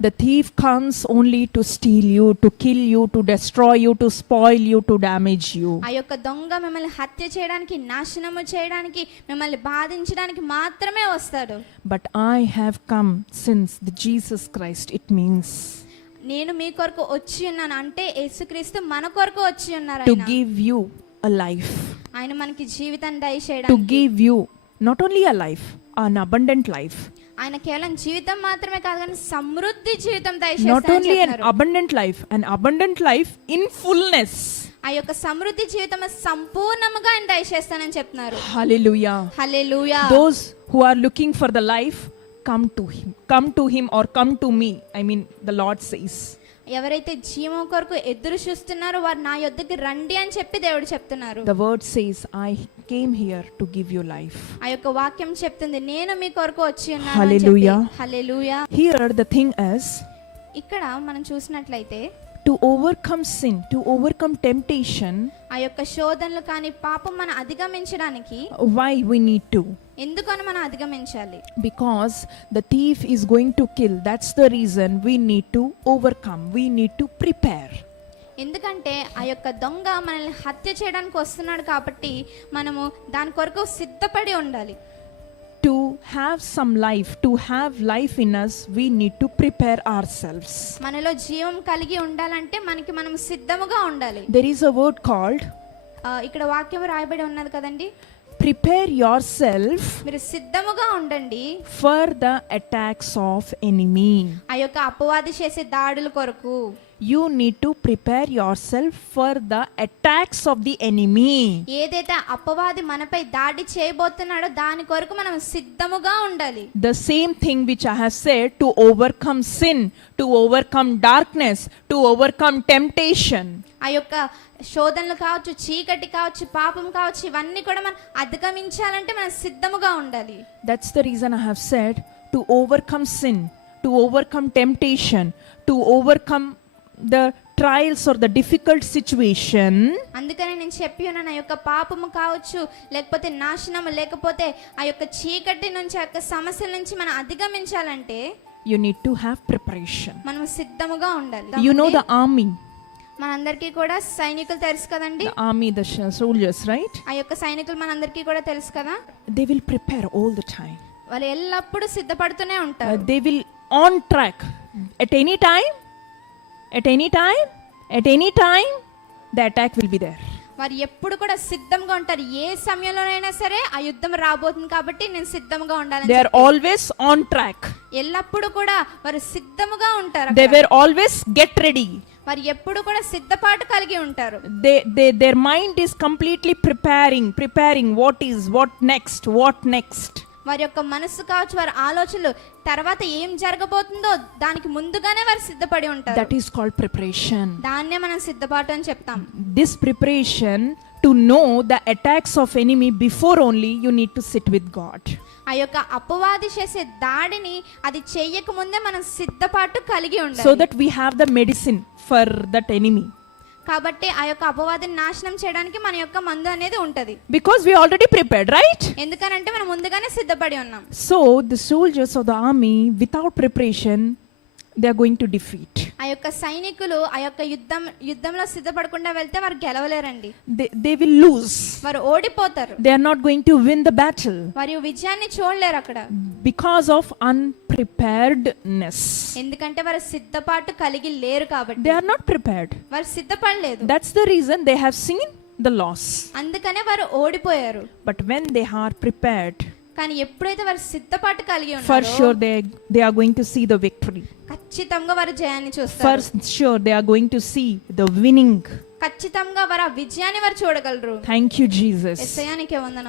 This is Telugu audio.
The thief comes only to steal you, to kill you, to destroy you, to spoil you, to damage you. ఆ యొక్క దొంగ మిమ్మల్ని హత్య చేయడానికి నాశనము చేయడానికి మిమ్మల్ని బాధించడానికి మాత్రమే వస్తాడు But I have come since the Jesus Christ, it means నేను మీ కొరకు వచ్చి ఉన్నాను అంటే యేసుక్రీస్తు మన కొరకు వచ్చి ఉన్నారు to ఆయన. give you a life, ఆయన మనకి జీవితాన్ని దయ to చేయడానికి give you not only a life, an abundant life, ఆయన కేవలం జీవితం మాత్రమే కాదు కానీ సమృద్ధి జీవితం not only an abundant life an abundant life in fullness ఆ యొక్క సమృద్ధి జీవితం సంపూర్ణముగా ఆయన దయచేస్తానని చెప్తున్నారు. Hallelujah hallelujah those who are looking for the life come to him come to him or come to me I mean the lord says ఎవరైతే జీవం కొరకు ఎదురు చూస్తున్నారో వారు నా యొద్దకి రండి అని చెప్పి దేవుడు చెప్తున్నారు The word says, I came here to give you life. ఆ యొక్క వాక్యం చెప్తుంది నేను మీ కొరకు వచ్చి ఉన్నాను Hallelujah. Hallelujah Here, the thing is ఇక్కడ మనం చూసినట్లయితే to overcome sin to overcome temptation ఆ యొక్క శోధనలు కానీ పాపం మన అధిగమించడానికి వై వి నీడ్ టు ఎందుకని మనం అధిగమించాలి? Because the thief is going to kill that's the reason we need to overcome we need to prepare ఎందుకంటే ఆ యొక్క దొంగ మనల్ని హత్య చేయడానికి వస్తున్నాడు కాబట్టి మనము దాని కొరకు సిద్ధపడి ఉండాలి. have some life, to have life in us, we need to prepare ourselves. మనలో జీవం కలిగి ఉండాలంటే మనకి మనం సిద్ధముగా ఉండాలి There is a word called ఆ, ఇక్కడ వాక్యం రాయబడి ఉన్నది కదండి prepare yourself మీరు సిద్ధముగా ఉండండి for the attacks of enemy. ఆ యొక్క అపవాది చేసే దాడుల కొరకు You need to prepare yourself for the attacks of the enemy. ఏదైతే అపవాది మనపై దాడి చేయబోతున్నాడో దాని కొరకు మనం సిద్ధముగా ఉండాలి The same thing which I have said to overcome sin, to overcome darkness, to overcome temptation. ఆ యొక్క శోధనలు కావచ్చు చీకటి కావచ్చు పాపం కావచ్చు ఇవన్నీ కూడా మనం అధిగమించాలంటే మనం సిద్ధముగా ఉండాలి That's the reason I have said to overcome sin, to overcome temptation, to overcome the trials or the difficult situation. అందుకని నేను చెప్పి ఉన్నాను ఆ యొక్క పాపము కావచ్చు లేకపోతే నాశనము లేకపోతే ఆ యొక్క చీకటి నుంచి ఆ యొక్క సమస్యల నుంచి మనం అధిగమించాలంటే You need to have preparation. మనం సిద్ధముగా ఉండాలి You know the army, మనందరికీ కూడా సైనికులు తెలుసు కదండి the army, the sh- soldiers, right? ఆ యొక్క సైనికులు మనందరికీ కూడా తెలుసు కదా They will prepare all the time. వాళ్ళు ఎల్లప్పుడూ సిద్ధపడుతూనే Uh, ఉంటారు they will on track at any time at any time at any time the attack will be there వారు ఎప్పుడు కూడా సిద్ధంగా ఉంటారు ఏ సమయంలోనైనా సరే ఆ యుద్ధం రాబోతుంది కాబట్టి నేను సిద్ధంగా ఉండాలని they are always on track చెప్పి ఎల్లప్పుడూ కూడా వారు సిద్ధముగా ఉంటారు they అక్కడ. were always get ready వారు ఎప్పుడు కూడా సిద్ధపాటు కలిగి ఉంటారు they, they their mind is completely preparing preparing what is what next what next వారి యొక్క మనస్సు కావచ్చు వారి ఆలోచనలు తర్వాత ఏం జరగబోతుందో దానికి ముందుగానే వారు సిద్ధపడి ఉంటారు. దట్ ఈస్ కాల్డ్ ప్రిపరేషన్ దాన్నే మనం సిద్ధపాటు అని చెప్తాం. This preparation to know the attacks of enemy before only you need to sit with God ఆ యొక్క అపవాది చేసే దాడిని అది చేయకముందే మనం సిద్ధపాటు కలిగి ఉండాలి. So that we have the medicine for that enemy కాబట్టి ఆ యొక్క అపవాదిని నాశనం చేయడానికి మన యొక్క మందు అనేది ఉంటది. Because we already prepared right ఎందుకంటే మనం ముందుగానే సిద్ధపడి ఉన్నాం. So the soldiers of the army without preparation they are going to defeat. ఆ యొక్క సైనికులు ఆ యొక్క యుద్ధం యుద్ధంలో సిద్ధపడకుండా వెళ్తే వారు గెలవలేరండి They, they will lose. వారు ఓడిపోతారు They are not going to win the battle వారి విజయాన్ని చూడలేరు అక్కడ because of unpreparedness. ఎందుకంటే వారు సిద్ధపాటు కలిగి లేరు కాబట్టి They are not prepared. వారు సిద్ధపడలేదు That's the reason they have seen the loss. అందుకనే వారు ఓడిపోయారు But when they are prepared, కానీ ఎప్పుడైతే వారు సిద్ధపాటు కలిగి for sure they they are going to see the victory ఖచ్చితంగా వారు జయాన్ని చూస్తారు. For sure they are going to see the winning ఖచ్చితంగా వారు ఆ విజయాన్ని వారు చూడగలరు. థ్యాంక్ యూ జీసస్ ఎస్ఐనికే వందనం